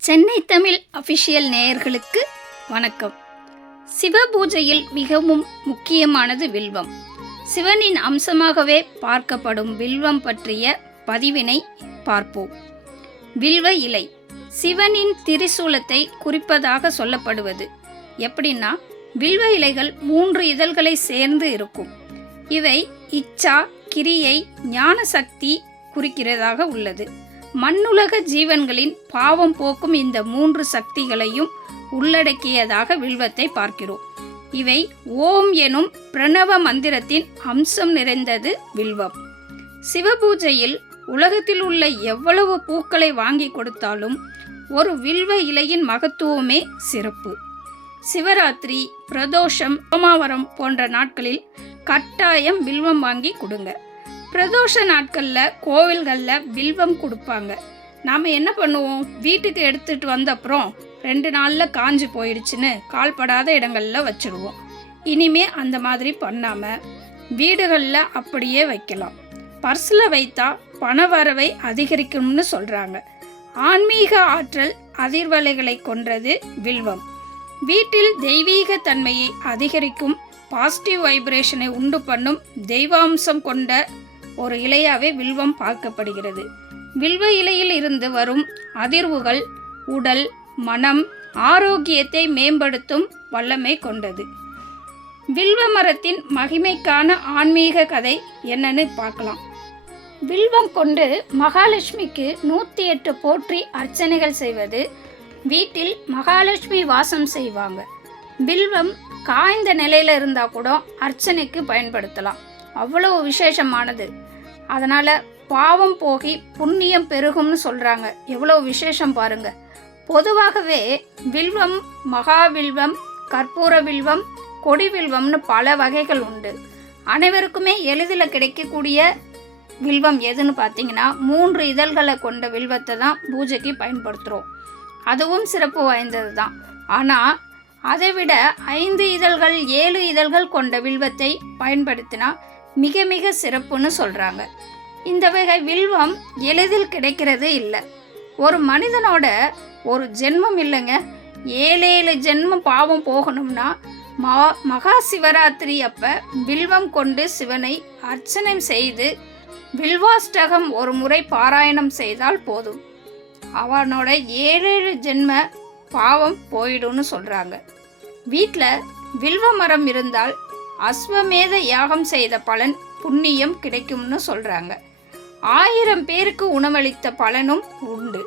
Chennai Tamil official நேயர்களுக்கு வணக்கம். சிவபூஜையில் மிகவும் முக்கியமானது வில்வம். சிவனின் அம்சமாகவே பார்க்கப்படும் வில்வம் பற்றிய பதிவினை பார்ப்போம். வில்வ இலை சிவனின் திரிசூலத்தை குறிப்பதாக சொல்லப்படுவது. எப்படின்னா, வில்வ இலைகள் 3 இதழ்களை சேர்ந்து இருக்கும். இவை இச்சா, கிரியை, ஞான சக்தி குறிக்கிறதாக உள்ளது. மண்ணுலக ஜீவன்களின் பாவம் போக்கும் இந்த 3 சக்திகளையும் உள்ளடக்கியதாக வில்வத்தை பார்க்கிறோம். இவை ஓம் எனும் பிரணவ மந்திரத்தின் அம்சம் நிறைந்தது வில்வம். சிவபூஜையில் உலகத்தில் உள்ள எவ்வளவு பூக்களை வாங்கி கொடுத்தாலும் ஒரு வில்வ இலையின் மகத்துவமே சிறப்பு. சிவராத்திரி, பிரதோஷம், சோமாவரம் போன்ற நாட்களில் கட்டாயம் வில்வம் வாங்கி கொடுங்க. பிரதோஷ நாட்களில் கோவில்களில் வில்வம் கொடுப்பாங்க. நாம் என்ன பண்ணுவோம், வீட்டுக்கு எடுத்துகிட்டு வந்த அப்புறம் 2 நாளில் காஞ்சி போயிடுச்சுன்னு கால்படாத இடங்களில் வச்சுடுவோம். இனிமே அந்த மாதிரி பண்ணாமல் வீடுகளில் அப்படியே வைக்கலாம். பர்ஸில் வைத்தா பண வரவை அதிகரிக்கும்னு சொல்கிறாங்க. ஆன்மீக ஆற்றல் அதிர்வலைகளை கொன்றது வில்வம். வீட்டில் தெய்வீக தன்மையை அதிகரிக்கும், பாசிட்டிவ் வைப்ரேஷனை உண்டு பண்ணும் தெய்வாம்சம் கொண்ட ஒரு இலையாவே வில்வம் பார்க்கப்படுகிறது. வில்வ இலையில் இருந்து வரும் அதிர்வுகள் உடல், மனம், ஆரோக்கியத்தை மேம்படுத்தும் வல்லமை கொண்டது. வில்வ மரத்தின் மகிமைக்கான ஆன்மீக கதை என்னன்னு பார்க்கலாம். வில்வம் கொண்டு மகாலட்சுமிக்கு 108 போற்றி அர்ச்சனைகள் செய்வது. வீட்டில் மகாலட்சுமி வாசம் செய்வாங்க. வில்வம் காய்ந்த நிலையில் இருந்தால் கூட அர்ச்சனைக்கு பயன்படுத்தலாம். அவ்வளவு விசேஷமானது. அதனால் பாவம் போகி புண்ணியம் பெருகும்னு சொல்கிறாங்க. எவ்வளோ விசேஷம் பாருங்க. பொதுவாகவே வில்வம், மகாவில்வம், கற்பூர வில்வம், கொடி வில்வம்னு பல வகைகள் உண்டு. அனைவருக்குமே எளிதில் கிடைக்கக்கூடிய வில்வம் எதுன்னு பார்த்தீங்கன்னா 3 இதழ்களை கொண்ட வில்வத்தை தான் பூஜைக்கு பயன்படுத்துகிறோம். அதுவும் சிறப்பு வாய்ந்தது தான். ஆனால் அதை விட 5 இதழ்கள் 7 இதழ்கள் கொண்ட வில்வத்தை பயன்படுத்தினா மிக மிக சிறப்புன்னு சொல்கிறாங்க. இந்த வகை வில்வம் எளிதில் கிடைக்கிறது இல்லை. ஒரு மனிதனோட ஒரு ஜென்மம் இல்லைங்க, 7 ஜென்மம் பாவம் போகணும்னா மகா சிவராத்திரி அப்போ வில்வம் கொண்டு சிவனை அர்ச்சனை செய்து வில்வாஷ்டகம் ஒரு முறை பாராயணம் செய்தால் போதும், அவனோட 7 ஜென்ம பாவம் போயிடும்னு சொல்கிறாங்க. வீட்டில் வில்வ மரம் இருந்தால் அஸ்வமேத யாகம் செய்த பலன், புண்ணியம் கிடைக்கும்னு சொல்கிறாங்க. 1000 பேருக்கு உணவளித்த பலனும் உண்டு.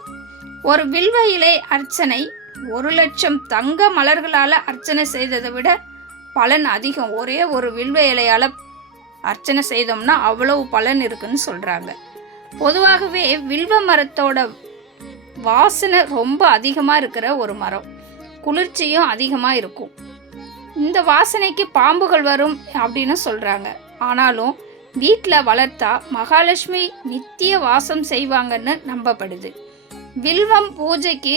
ஒரு வில்வ இலை அர்ச்சனை 1,00,000 தங்க மலர்களால் அர்ச்சனை செய்ததை விட பலன் அதிகம். ஒரே ஒரு வில்வ இலையால் அர்ச்சனை செய்தோம்னா அவ்வளவு பலன் இருக்குன்னு சொல்கிறாங்க. பொதுவாகவே வில்வ மரத்தோட வாசனை ரொம்ப அதிகமாக இருக்கிற ஒரு மரம். குளிர்ச்சியும் அதிகமாக இருக்கும். இந்த வாசனைக்கு பாம்புகள் வரும் அப்படின்னு சொல்கிறாங்க. ஆனாலும் வீட்டில் வளர்த்தா மகாலட்சுமி நித்திய வாசம் செய்வாங்கன்னு நம்பப்படுது. வில்வம் பூஜைக்கு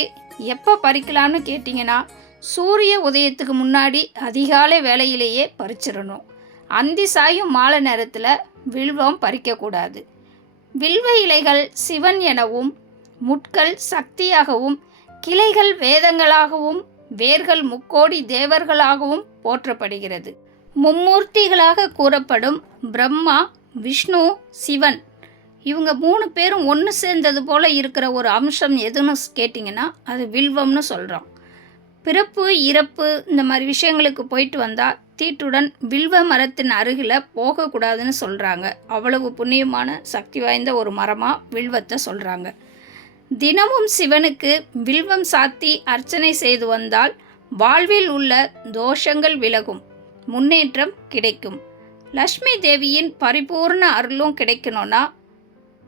எப்போ பறிக்கலான்னு கேட்டிங்கன்னா, சூரிய உதயத்துக்கு முன்னாடி அதிகாலை வேளையிலேயே பறிச்சிடணும். அந்தி சாயும் மாலை நேரத்தில் வில்வம் பறிக்கக்கூடாது. வில்வ இலைகள் சிவன் எனவும், முட்கள் சக்தியாகவும், கிளைகள் வேதங்களாகவும், வேர்கள் முக்கோடி தேவர்களாகவும் போற்றப்படுகிறது. மும்மூர்த்திகளாக கூறப்படும் பிரம்மா, விஷ்ணு, சிவன் இவங்க 3 பேரும் ஒன்று சேர்ந்தது போல் இருக்கிற ஒரு அம்சம் எதுன்னு கேட்டிங்கன்னா அது வில்வம்னு சொல்கிறோம். பிறப்பு, இறப்பு இந்த மாதிரி விஷயங்களுக்கு போயிட்டு வந்தால் தீட்டுடன் வில்வ மரத்தின் அருகில் போகக்கூடாதுன்னு சொல்கிறாங்க. அவ்வளவு புண்ணியமான சக்தி வாய்ந்த ஒரு மரமாக வில்வத்தை சொல்கிறாங்க. தினமும் சிவனுக்கு வில்வம் சாத்தி அர்ச்சனை செய்து வந்தால் வாழ்வில் உள்ள தோஷங்கள் விலகும், முன்னேற்றம் கிடைக்கும். லக்ஷ்மி தேவியின் பரிபூர்ண அருளும் கிடைக்கணும்னா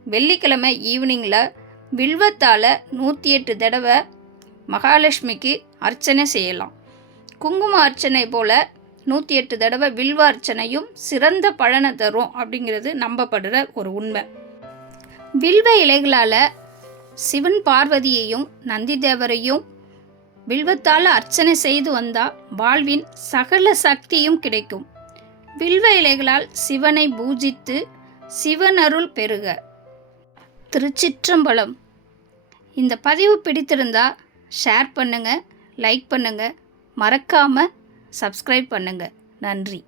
வெள்ளிக்கிழமை ஈவினிங்கில் வில்வத்தால் 108 தடவை மகாலட்சுமிக்கு அர்ச்சனை செய்யலாம். குங்கும அர்ச்சனை போல் 108 தடவை வில்வ அர்ச்சனையும் சிறந்த பலனை தரும் அப்படிங்கிறது நம்பப்படுற ஒரு உண்மை. வில்வ இலைகளால் சிவன் பார்வதியையும் நந்தி தேவரையும் வில்வத்தால் அர்ச்சனை செய்து வந்தால் வாழ்வின் சகல சக்தியும் கிடைக்கும். வில்வ இலைகளால் சிவனை பூஜித்து சிவனருள் பெறுக. திருச்சிற்றம்பலம். இந்த பதிவு பிடித்திருந்தால் ஷேர் பண்ணுங்கள், லைக் பண்ணுங்கள், மறக்காமல் சப்ஸ்கிரைப் பண்ணுங்கள். நன்றி.